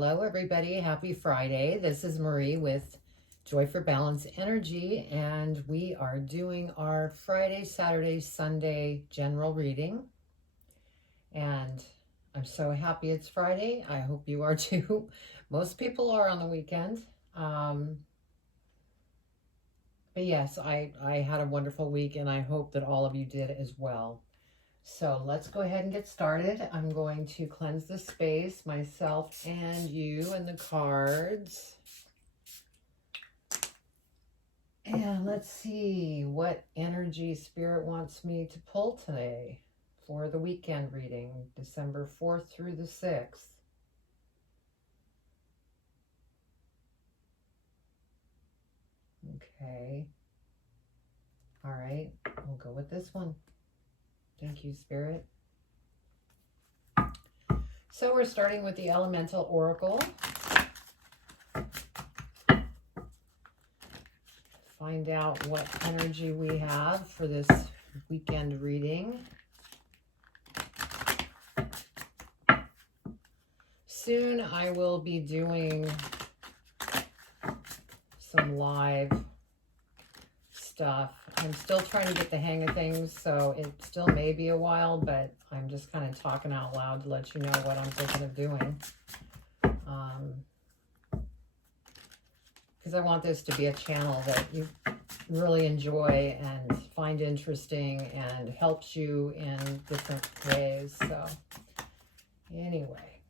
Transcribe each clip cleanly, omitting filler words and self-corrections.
Hello, everybody. Happy Friday. This is Marie with Joy for Balance Energy, and we are doing our Friday, Saturday, Sunday general reading. And I'm so happy it's Friday. I hope you are too. Most people are on the weekend. But yes, I had a wonderful week, and I hope that all of you did as well. So let's go ahead and get started. I'm going to cleanse the space, myself and you, and the cards. And let's see what energy Spirit wants me to pull today for the weekend reading, December 4th through the 6th. Okay. All right, we'll go with this one. Thank you, Spirit. So we're starting with the Elemental Oracle. Find out what energy we have for this weekend reading. Soon I will be doing some live stuff. I'm still trying to get the hang of things, so it still may be a while, but I'm just kind of talking out loud to let you know what I'm thinking of doing. Because I want this to be a channel that you really enjoy and find interesting and helps you in different ways. So anyway,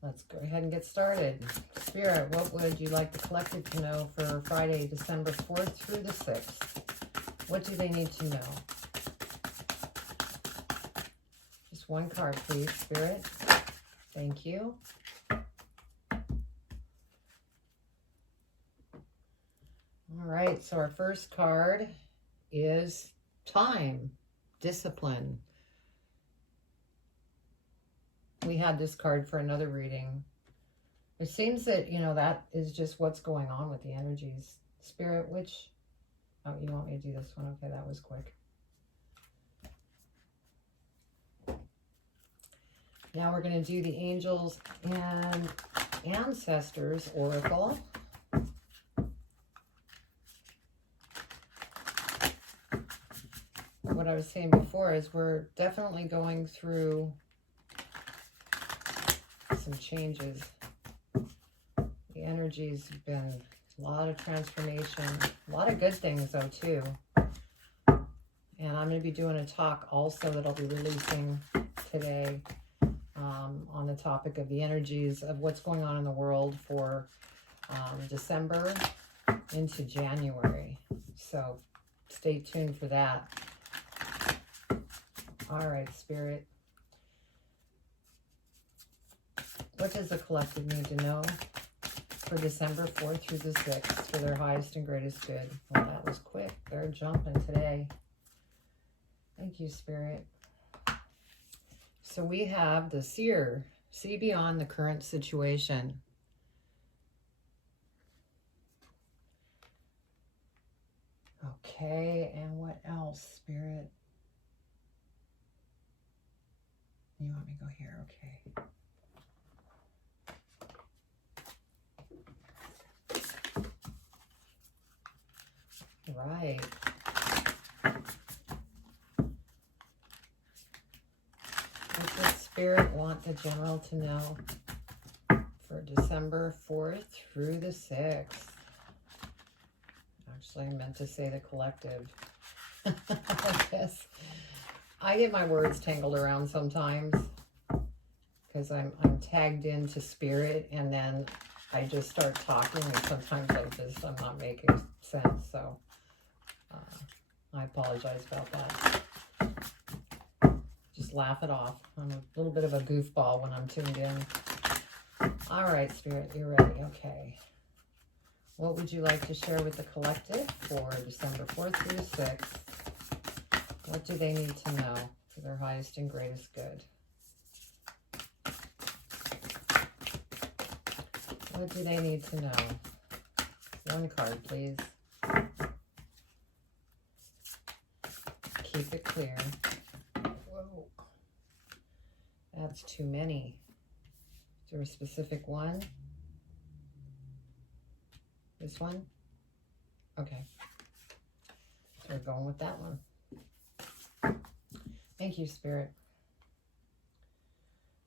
let's go ahead and get started. Spirit, what would you like the collective to know for Friday, December 4th through the 6th? What do they need to know? Just one card, please, Spirit. Thank you. All right, so our first card is time, discipline. We had this card for another reading. It seems that, that is just what's going on with the energies. Spirit, which, oh, you want me to do this one? Okay, that was quick. Now we're going to do the Angels and Ancestors Oracle. What I was saying before is we're definitely going through some changes. The energies have been a lot of transformation, a lot of good things though too. And I'm going to be doing a talk also that I'll be releasing today on the topic of the energies of what's going on in the world for December into January. So stay tuned for that. All right, Spirit. What does the collective need to know for December 4th through the 6th for their highest and greatest good? Well, that was quick. They're jumping today. Thank you, Spirit. So we have the Seer. See beyond the current situation. Okay, and what else, Spirit? You want me to go here? Okay. Right. What does Spirit want the general to know for December 4th through the 6th? Actually, I meant to say the collective. I guess I get my words tangled around sometimes because I'm tagged into Spirit, and then I just start talking, and sometimes I'm not making sense. So I apologize about that. Just laugh it off. I'm a little bit of a goofball when I'm tuned in. All right, Spirit, you're ready. Okay. What would you like to share with the collective for December 4th through the 6th? What do they need to know for their highest and greatest good? What do they need to know? One card, please. Keep it clear. Whoa. That's too many. Is there a specific one? This one? Okay. So we're going with that one. Thank you, Spirit.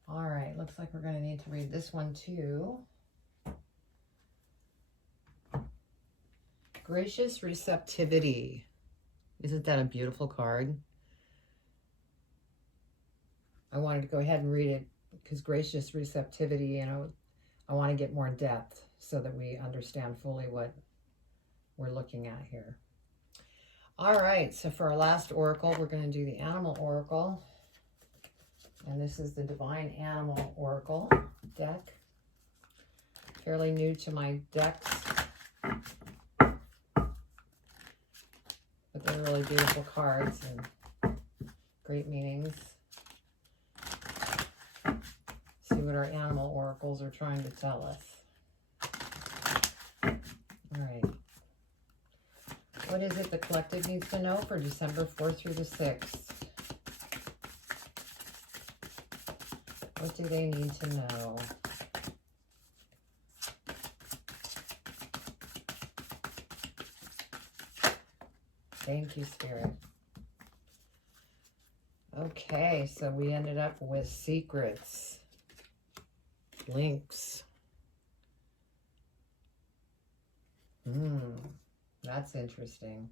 All right, looks like we're going to need to read this one too. Gracious receptivity. Isn't that a beautiful card? I wanted to go ahead and read it because gracious receptivity, you know, I want to get more depth so that we understand fully what we're looking at here. All right, so for our last oracle, we're going to do the animal oracle. And this is the Divine Animal Oracle deck. Fairly new to my decks. But they're really beautiful cards and great meanings. See what our animal oracles are trying to tell us. All right. What is it the collective needs to know for December 4th through the 6th? What do they need to know? Thank you, Spirit. Okay, so we ended up with secrets, links. That's interesting.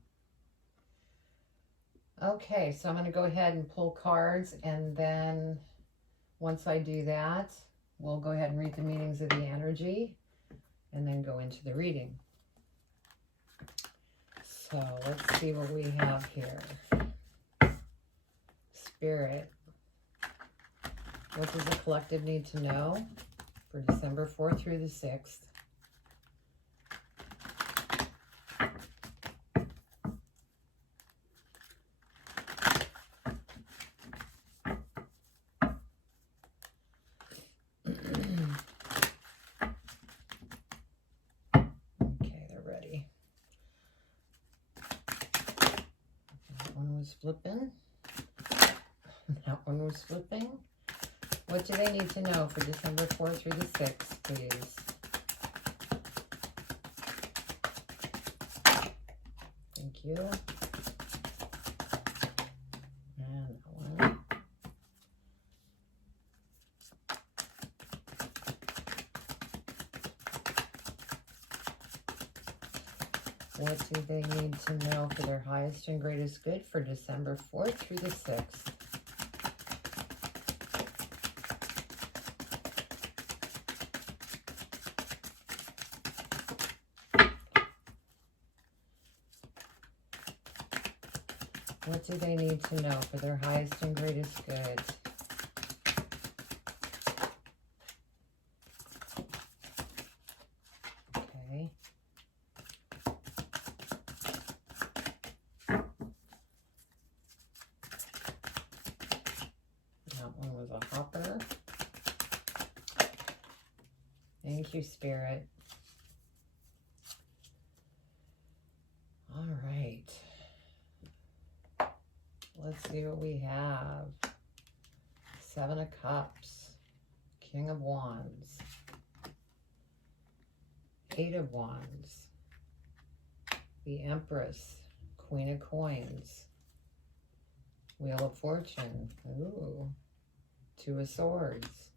Okay, so I'm going to go ahead and pull cards, and then once I do that, we'll go ahead and read the meanings of the energy and then go into the reading. So let's see what we have here. Spirit, what does the collective need to know for December 4th through the 6th? Flipping. That one was flipping. What do they need to know for December 4th through the 6th, please? Thank you. And that one. What do they need to know for their highest and greatest good for December 4th through the 6th? What do they need to know for their highest and greatest good? Okay. That one was a hopper. Thank you, Spirit. All right. Let's see what we have. 7 of Cups, King of Wands, 8 of Wands, the Empress, Queen of Coins, Wheel of Fortune, ooh, 2 of Swords,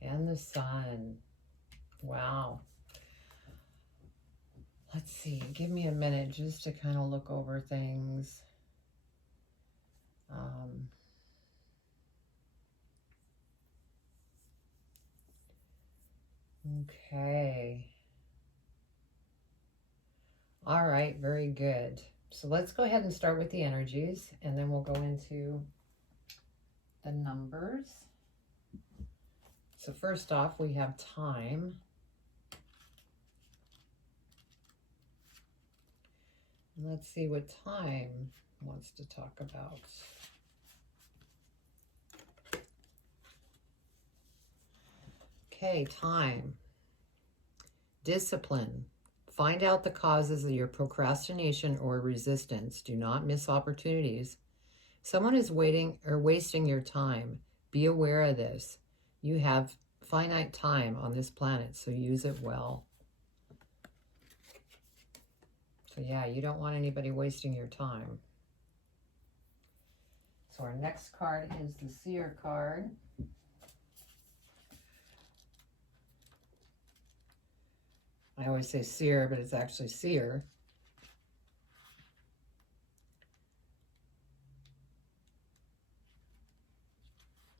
and the Sun. Wow. Let's see, give me a minute just to kind of look over things. Okay. All right, very good. So let's go ahead and start with the energies, and then we'll go into the numbers. So first off, we have time. And let's see what time wants to talk about. Okay, time. Discipline. Find out the causes of your procrastination or resistance. Do not miss opportunities. Someone is waiting or wasting your time. Be aware of this. You have finite time on this planet, so use it well. So yeah, you don't want anybody wasting your time. So our next card is the Seer card. I always say seer, but it's actually seer.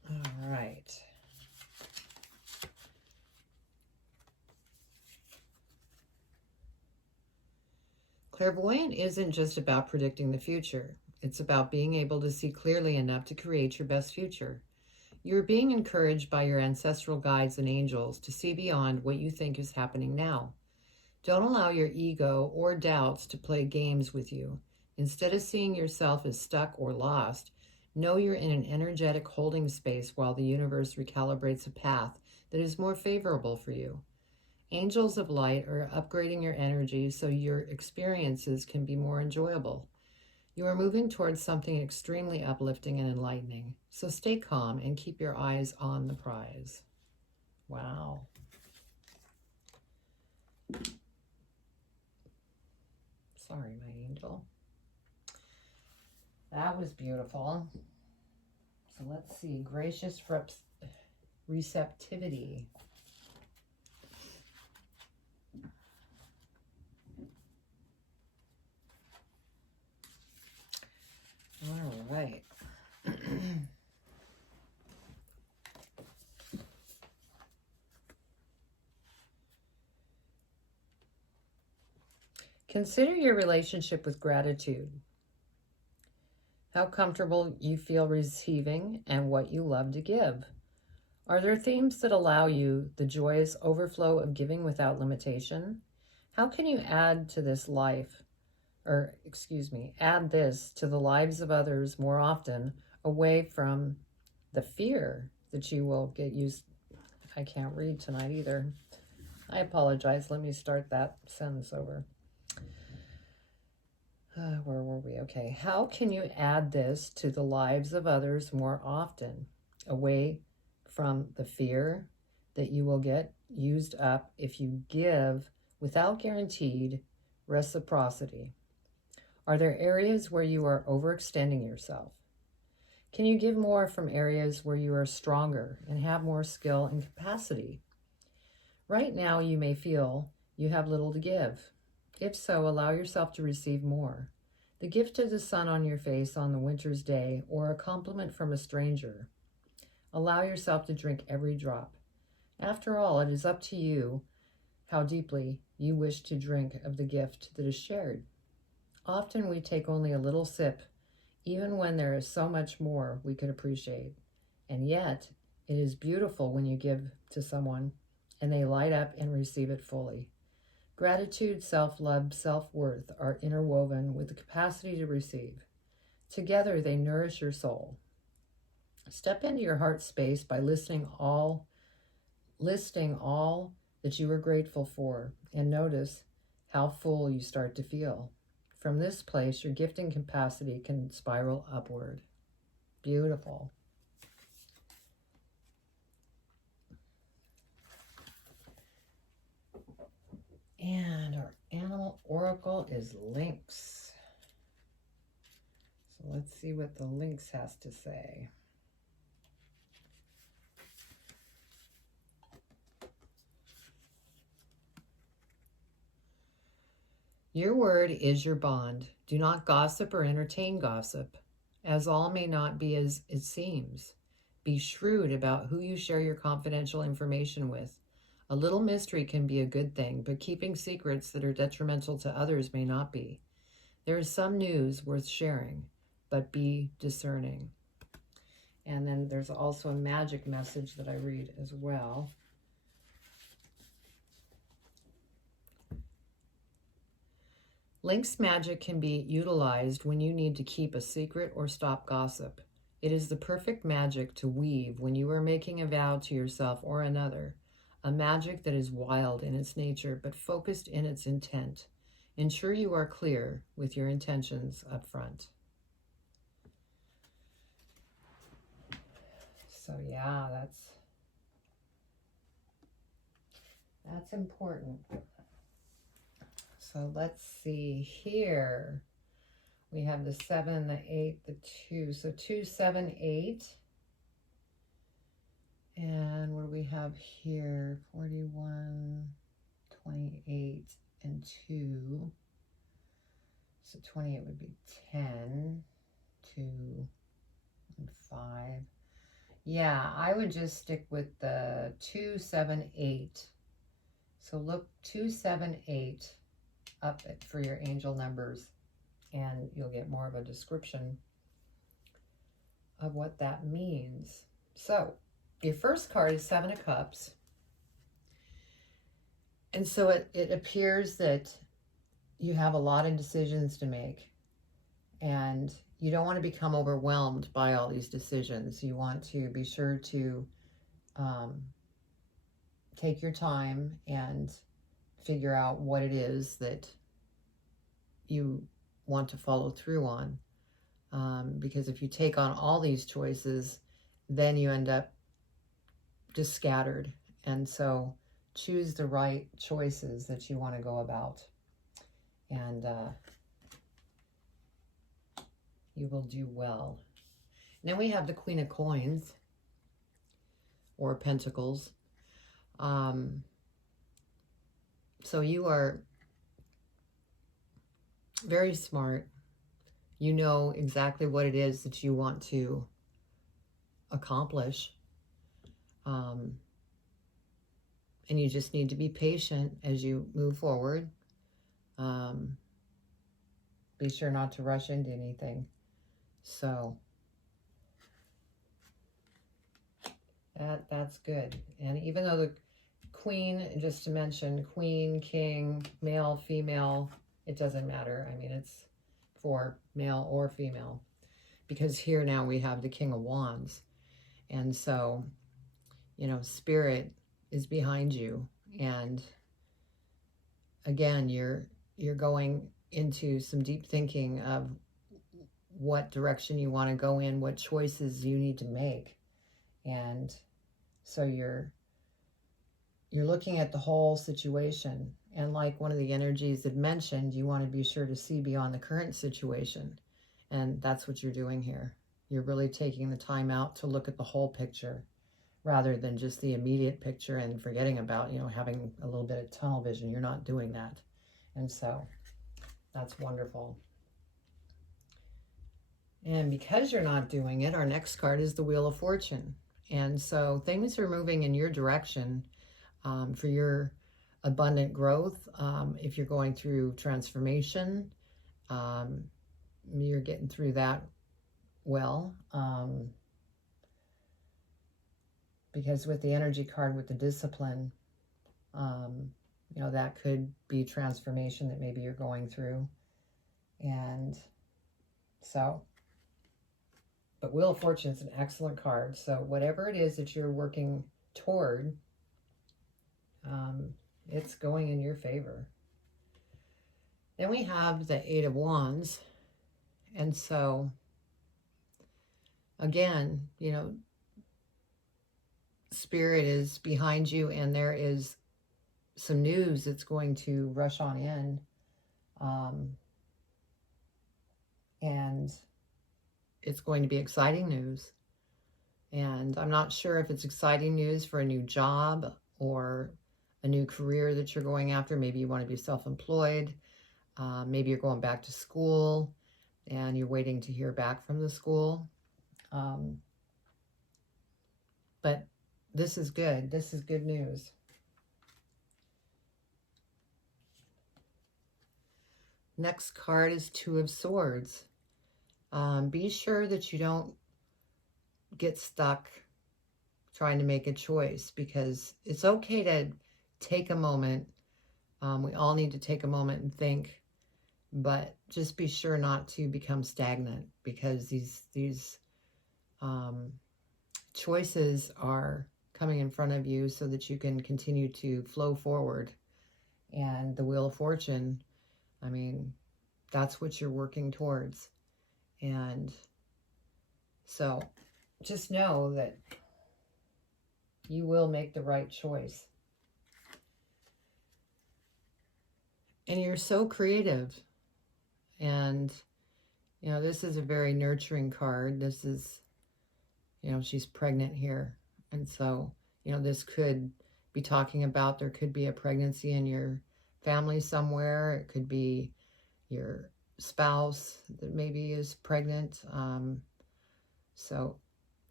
All right. Clairvoyant isn't just about predicting the future. It's about being able to see clearly enough to create your best future. You're being encouraged by your ancestral guides and angels to see beyond what you think is happening now. Don't allow your ego or doubts to play games with you. Instead of seeing yourself as stuck or lost, know you're in an energetic holding space while the universe recalibrates a path that is more favorable for you. Angels of light are upgrading your energy so your experiences can be more enjoyable. You are moving towards something extremely uplifting and enlightening. So stay calm and keep your eyes on the prize. Wow. Sorry, my angel. That was beautiful. So let's see. Gracious receptivity. All right. Consider your relationship with gratitude. How comfortable you feel receiving and what you love to give. Are there themes that allow you the joyous overflow of giving without limitation? How can you add to this life, add this to the lives of others more often, away from the fear that you will get used? I can't read tonight either. I apologize. Let me start that sentence over. Where were we? Okay. How can you add this to the lives of others more often, away from the fear that you will get used up if you give without guaranteed reciprocity? Are there areas where you are overextending yourself? Can you give more from areas where you are stronger and have more skill and capacity? Right now, you may feel you have little to give. If so, allow yourself to receive more. The gift of the sun on your face on the winter's day, or a compliment from a stranger. Allow yourself to drink every drop. After all, it is up to you how deeply you wish to drink of the gift that is shared. Often we take only a little sip, even when there is so much more we could appreciate. And yet, it is beautiful when you give to someone and they light up and receive it fully. Gratitude, self-love, self-worth are interwoven with the capacity to receive. Together, they nourish your soul. Step into your heart space by listing all that you are grateful for, and notice how full you start to feel. From this place, your gifting capacity can spiral upward. Beautiful. And our animal oracle is Lynx. So let's see what the Lynx has to say. Your word is your bond. Do not gossip or entertain gossip, as all may not be as it seems. Be shrewd about who you share your confidential information with. A little mystery can be a good thing, but keeping secrets that are detrimental to others may not be. There is some news worth sharing, but be discerning. And then there's also a magic message that I read as well. Lynx magic can be utilized when you need to keep a secret or stop gossip. It is the perfect magic to weave when you are making a vow to yourself or another, a magic that is wild in its nature but focused in its intent. Ensure you are clear with your intentions up front. So yeah, That's important. So let's see here. We have the 7, the 8, the 2. So 2, 7, 8. And what do we have here? 41, 28, and 2. So 28 would be 10, 2, and 5. Yeah, I would just stick with the 2, 7, 8. So look 2, 7, 8 up for your angel numbers, and you'll get more of a description of what that means. So your first card is 7 of Cups. And so it appears that you have a lot of decisions to make, and you don't want to become overwhelmed by all these decisions. You want to be sure to take your time and figure out what it is that you want to follow through on. Because if you take on all these choices, then you end up just scattered. And so choose the right choices that you want to go about. And you will do well. And then we have the Queen of Coins, or Pentacles. So you are very smart. You know exactly what it is that you want to accomplish. And you just need to be patient as you move forward. Be sure not to rush into anything. So that's good. And even though the Queen, just to mention, Queen, King, male, female, it doesn't matter. I mean, it's for male or female, because here now we have the King of Wands. And so, you know, Spirit is behind you. And again, you're going into some deep thinking of what direction you want to go in, what choices you need to make. And so you're looking at the whole situation. And like one of the energies had mentioned, you want to be sure to see beyond the current situation. And that's what you're doing here. You're really taking the time out to look at the whole picture rather than just the immediate picture and forgetting about, you know, having a little bit of tunnel vision. You're not doing that. And so that's wonderful. And because you're not doing it, our next card is the Wheel of Fortune. And so things are moving in your direction for your abundant growth. If you're going through transformation, you're getting through that well. Because with the energy card, with the discipline, you know, that could be transformation that maybe you're going through. And so, but Wheel of Fortune is an excellent card. So whatever it is that you're working toward, it's going in your favor. Then we have the 8 of Wands. And so, again, you know, Spirit is behind you, and there is some news that's going to rush on in. And it's going to be exciting news. And I'm not sure if it's exciting news for a new job or a new career that you're going after. Maybe you want to be self-employed. Maybe you're going back to school and you're waiting to hear back from the school. But this is good. This is good news. Next card is 2 of Swords. Be sure that you don't get stuck trying to make a choice, because it's okay to take a moment. We all need to take a moment and think, but just be sure not to become stagnant, because these choices are coming in front of you so that you can continue to flow forward. And the Wheel of Fortune, I mean, that's what you're working towards. And so just know that you will make the right choice. And you're so creative. And, you know, this is a very nurturing card. This is, you know, she's pregnant here. And so, you know, this could be talking about there could be a pregnancy in your family somewhere. It could be your spouse that maybe is pregnant. So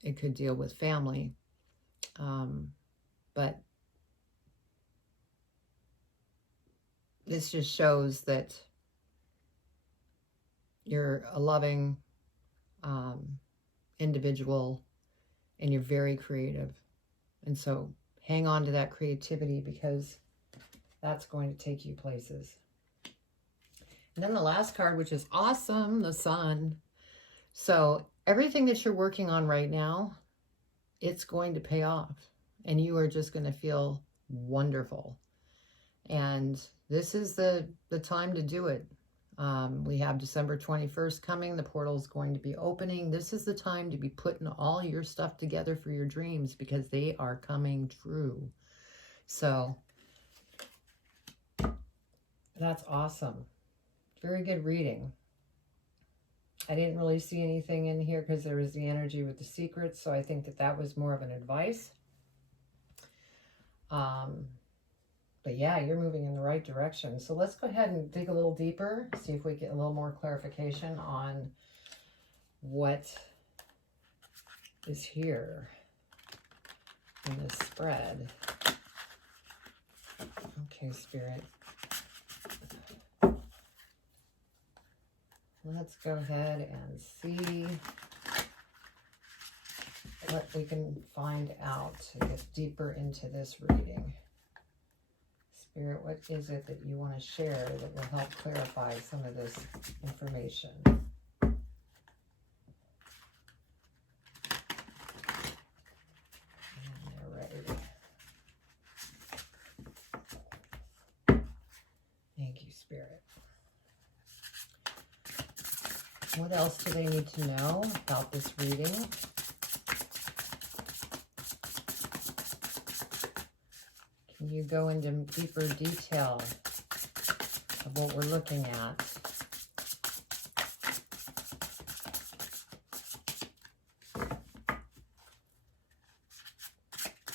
it could deal with family. But this just shows that you're a loving individual and you're very creative. And so hang on to that creativity because that's going to take you places. And then the last card, which is awesome, the Sun. So everything that you're working on right now, it's going to pay off. And you are just going to feel wonderful. And this is the time to do it. We have December 21st coming. The portal is going to be opening. This is the time to be putting all your stuff together for your dreams because they are coming true. So that's awesome. Very good reading. I didn't really see anything in here because there was the energy with the secrets. So I think that that was more of an advice. But yeah, you're moving in the right direction. So let's go ahead and dig a little deeper, see if we get a little more clarification on what is here in this spread. Okay, Spirit. Let's go ahead and see what we can find out to get deeper into this reading. Spirit, what is it that you want to share that will help clarify some of this information? And they're ready. Thank you, Spirit. What else do they need to know about this reading? Can you go into deeper detail of what we're looking at?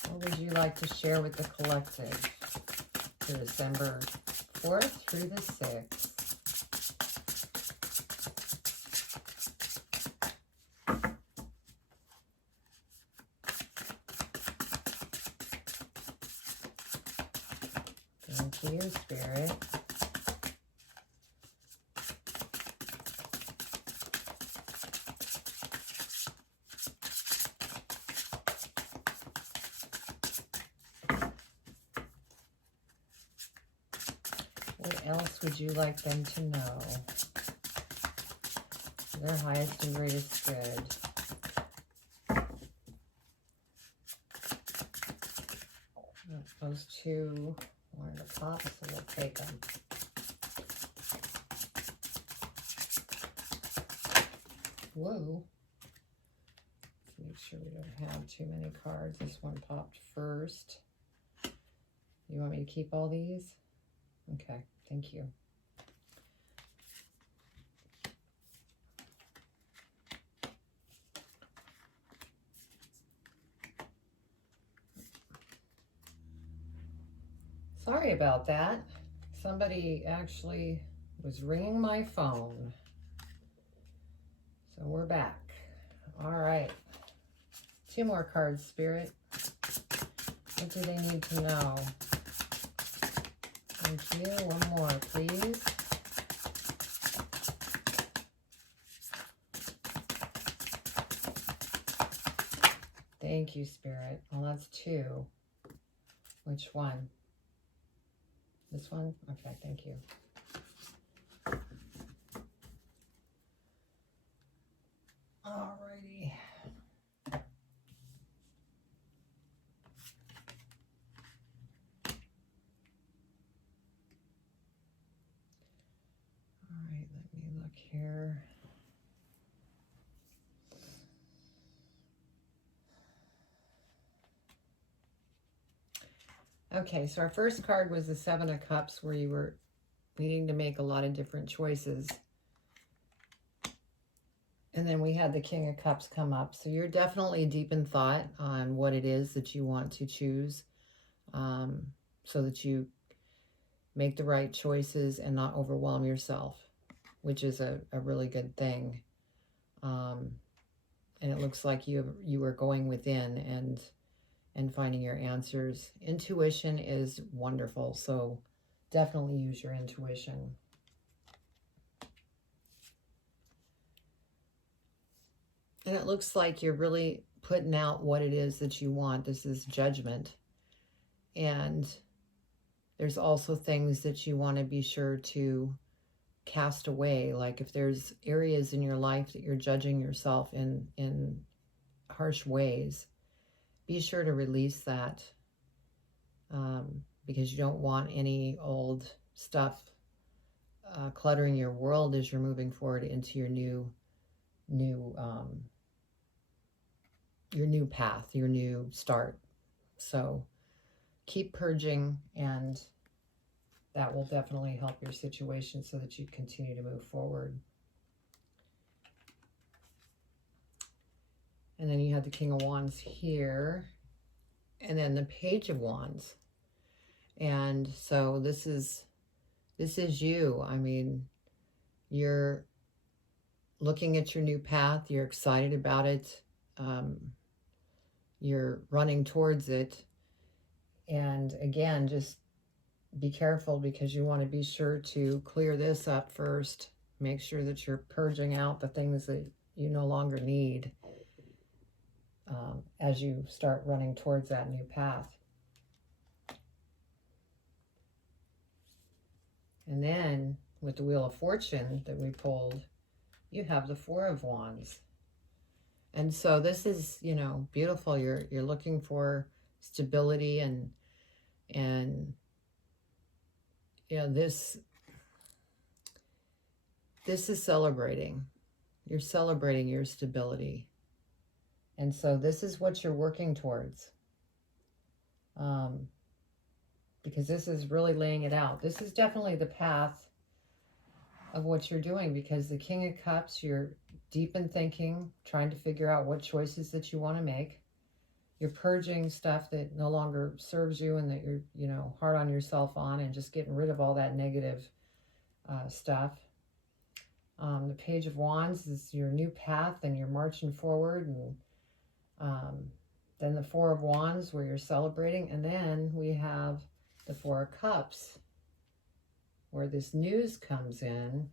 What would you like to share with the collective for December 4th through the 6th? Thank you, Spirit. What else would you like them to know? Their highest and greatest good. Those two are in the top, so we'll take them. Whoa. Let's make sure we don't have too many cards. This one popped first. You want me to keep all these? Okay, thank you. Sorry about that. Somebody actually was ringing my phone. So we're back. All right. 2 more cards, Spirit. What do they need to know? Thank you. 1 more, please. Thank you, Spirit. Well, that's 2. Which one? This one? Okay, thank you. Alrighty. Alright, let me look here. Okay, so our first card was the 7 of Cups, where you were needing to make a lot of different choices. And then we had the King of Cups come up. So you're definitely deep in thought on what it is that you want to choose, so that you make the right choices and not overwhelm yourself, which is a really good thing. And it looks like you are going within and finding your answers. Intuition is wonderful, so definitely use your intuition. And it looks like you're really putting out what it is that you want. This is Judgment. And there's also things that you want to be sure to cast away. Like if there's areas in your life that you're judging yourself in harsh ways, be sure to release that, because you don't want any old stuff cluttering your world as you're moving forward into your new path, your new start. So keep purging, and that will definitely help your situation so that you continue to move forward. And then you have the King of Wands here, and then the Page of Wands. And so this is you. I mean, you're looking at your new path. You're excited about it. You're running towards it. And again, just be careful, because you want to be sure to clear this up first. Make sure that you're purging out the things that you no longer need, as you start running towards that new path. And then with the Wheel of Fortune that we pulled, you have the Four of Wands. And so this is, you know, beautiful. You're looking for stability and you know, this is celebrating. You're celebrating your stability. And so this is what you're working towards. Because this is really laying it out. This is definitely the path of what you're doing, because the King of Cups, you're deep in thinking, trying to figure out what choices that you want to make. You're purging stuff that no longer serves you and that you're, you know, hard on yourself on, and just getting rid of all that negative stuff. The Page of Wands is your new path, and you're marching forward. And then the Four of Wands, where you're celebrating. And then we have the Four of Cups, where this news comes in.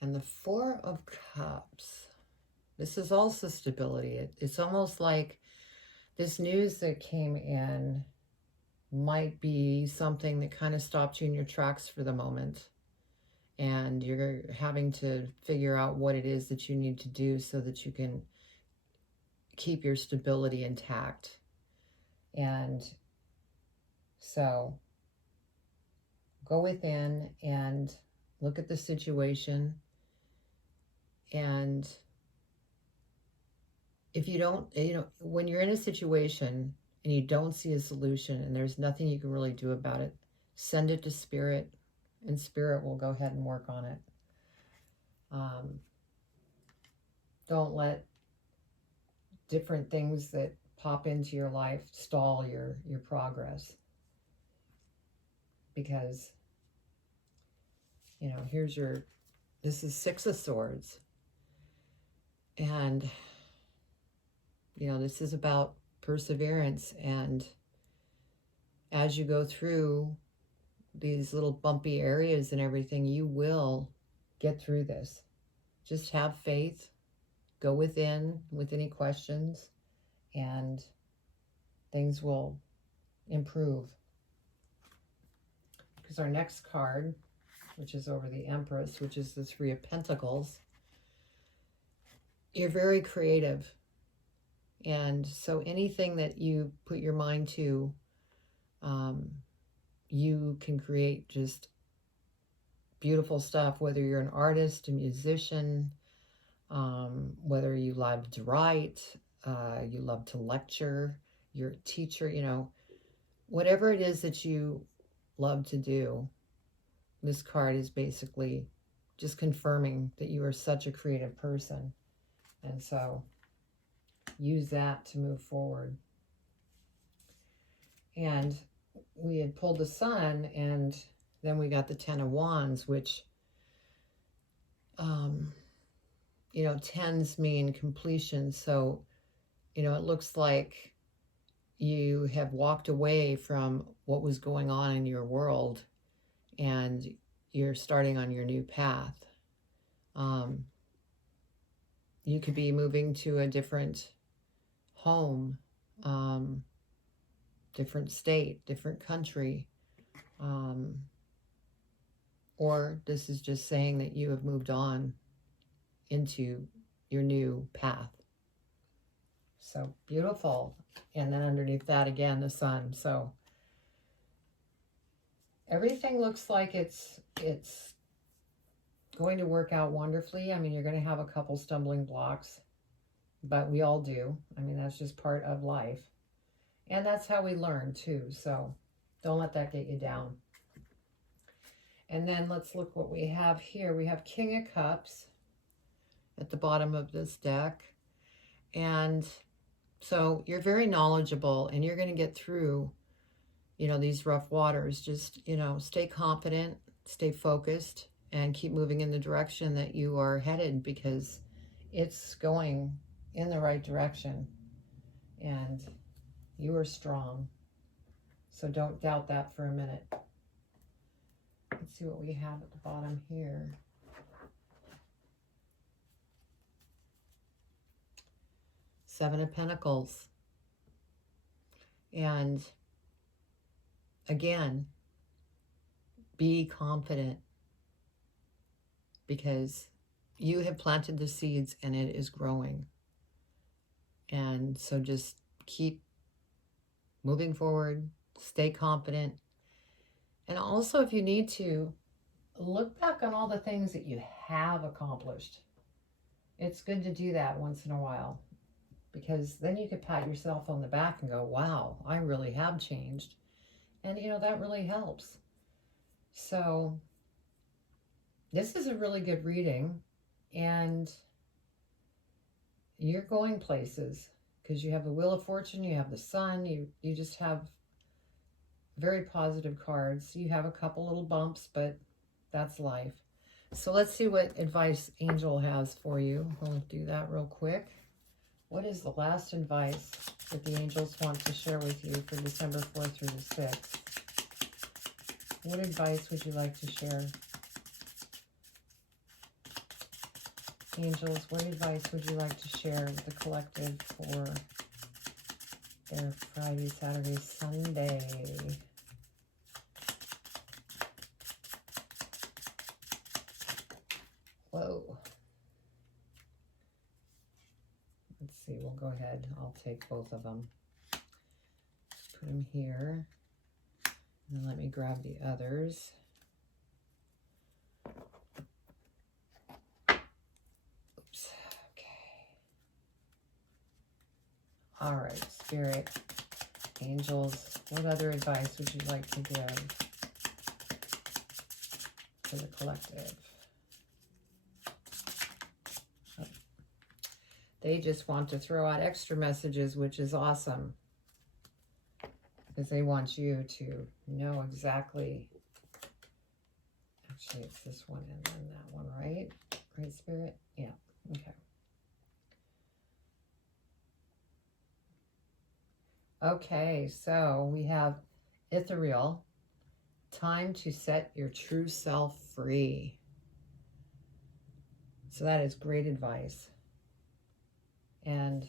And the Four of Cups, this is also stability. It's almost like this news that came in might be something that kind of stopped you in your tracks for the moment. And you're having to figure out what it is that you need to do so that you can keep your stability intact. And so go within and look at the situation. And if you don't, you know, when you're in a situation and you don't see a solution and there's nothing you can really do about it, send it to Spirit, and Spirit will go ahead and work on it. Don't let different things that pop into your life stall your progress. Because, you know, this is Six of Swords. And, you know, this is about perseverance. And as you go through these little bumpy areas and everything, you will get through this. Just have faith. Go within with any questions, and things will improve. Because our next card, which is over the Empress, which is the Three of Pentacles, you're very creative. And so anything that you put your mind to, you can create just beautiful stuff, whether you're an artist, a musician, whether you love to write, you love to lecture, you're a teacher, you know, whatever it is that you love to do, this card is basically just confirming that you are such a creative person. And so use that to move forward. And we had pulled the Sun, and then we got the Ten of Wands, which, you know, tens mean completion. So, you know, it looks like you have walked away from what was going on in your world, and you're starting on your new path. You could be moving to a different home, different state, different country, or this is just saying that you have moved on into your new path. So beautiful. And then underneath that again, the Sun. So everything looks like it's going to work out wonderfully. I mean, you're going to have a couple stumbling blocks, but we all do. I mean, that's just part of life. And that's how we learn too. So don't let that get you down. And then let's look what we have here. We have King of Cups at the bottom of this deck. And so you're very knowledgeable, and you're going to get through, you know, these rough waters. Just, you know, stay confident, stay focused, and keep moving in the direction that you are headed, because it's going in the right direction and you are strong. So don't doubt that for a minute. Let's see what we have at the bottom here. Seven of Pentacles. And again, be confident, because you have planted the seeds and it is growing. And so just keep moving forward, stay confident. And also, if you need to, look back on all the things that you have accomplished. It's good to do that once in a while, because then you could pat yourself on the back and go, wow, I really have changed. And, you know, that really helps. So this is a really good reading, and you're going places, because you have the Wheel of Fortune, you have the Sun, you just have very positive cards. You have a couple little bumps, but that's life. So let's see what advice Angel has for you. We'll do that real quick. What is the last advice that the angels want to share with you for December 4th through the 6th? What advice would you like to share? Angels, what advice would you like to share with the collective for their Friday, Saturday, Sunday? Whoa. Let's see, we'll go ahead. I'll take both of them. Put them here. And then let me grab the others. Oops. Okay. All right, Spirit, angels, what other advice would you like to give to the collective? Oh. They just want to throw out extra messages, which is awesome, because they want you to know exactly. Actually, it's this one and then that one, right? Right, Spirit? Yeah, okay. Okay, so we have ethereal, time to set your true self free. So that is great advice. And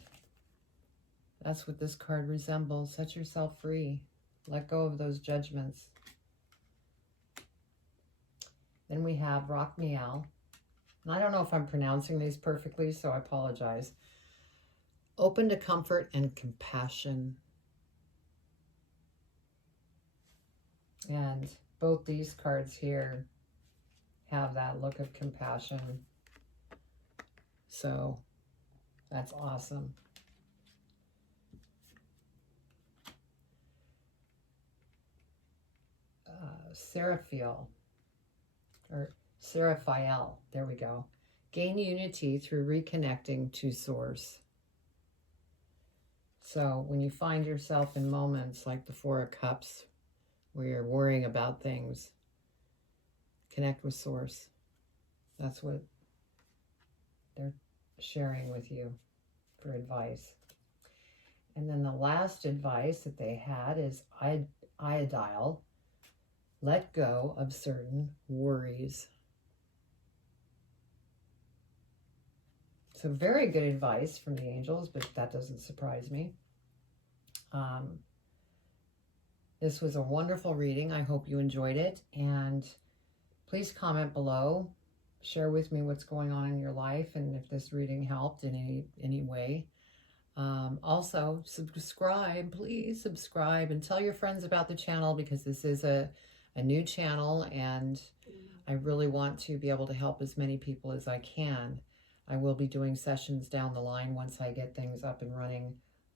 that's what this card resembles. Set yourself free. Let go of those judgments. Then we have Rock Meow. And I don't know if I'm pronouncing these perfectly, so I apologize. Open to comfort and compassion. And both these cards here have that look of compassion. So that's awesome. Seraphiel. or Seraphael. There we go. Gain unity through reconnecting to Source. So when you find yourself in moments like the Four of Cups, where you're worrying about things, connect with Source. That's what they're sharing with you for advice. And then the last advice that they had is Iodile. Let go of certain worries. So very good advice from the angels, but that doesn't surprise me. This was a wonderful reading. I hope you enjoyed it. And please comment below. Share with me what's going on in your life and if this reading helped in any way. Also, subscribe. Please subscribe and tell your friends about the channel, because this is a new channel and I really want to be able to help as many people as I can. I will be doing sessions down the line once I get things up and running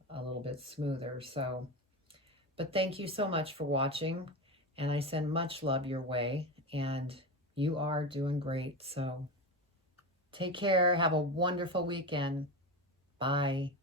a little bit smoother. So, but thank you so much for watching, and I send much love your way, and you are doing great. So take care. Have a wonderful weekend. Bye.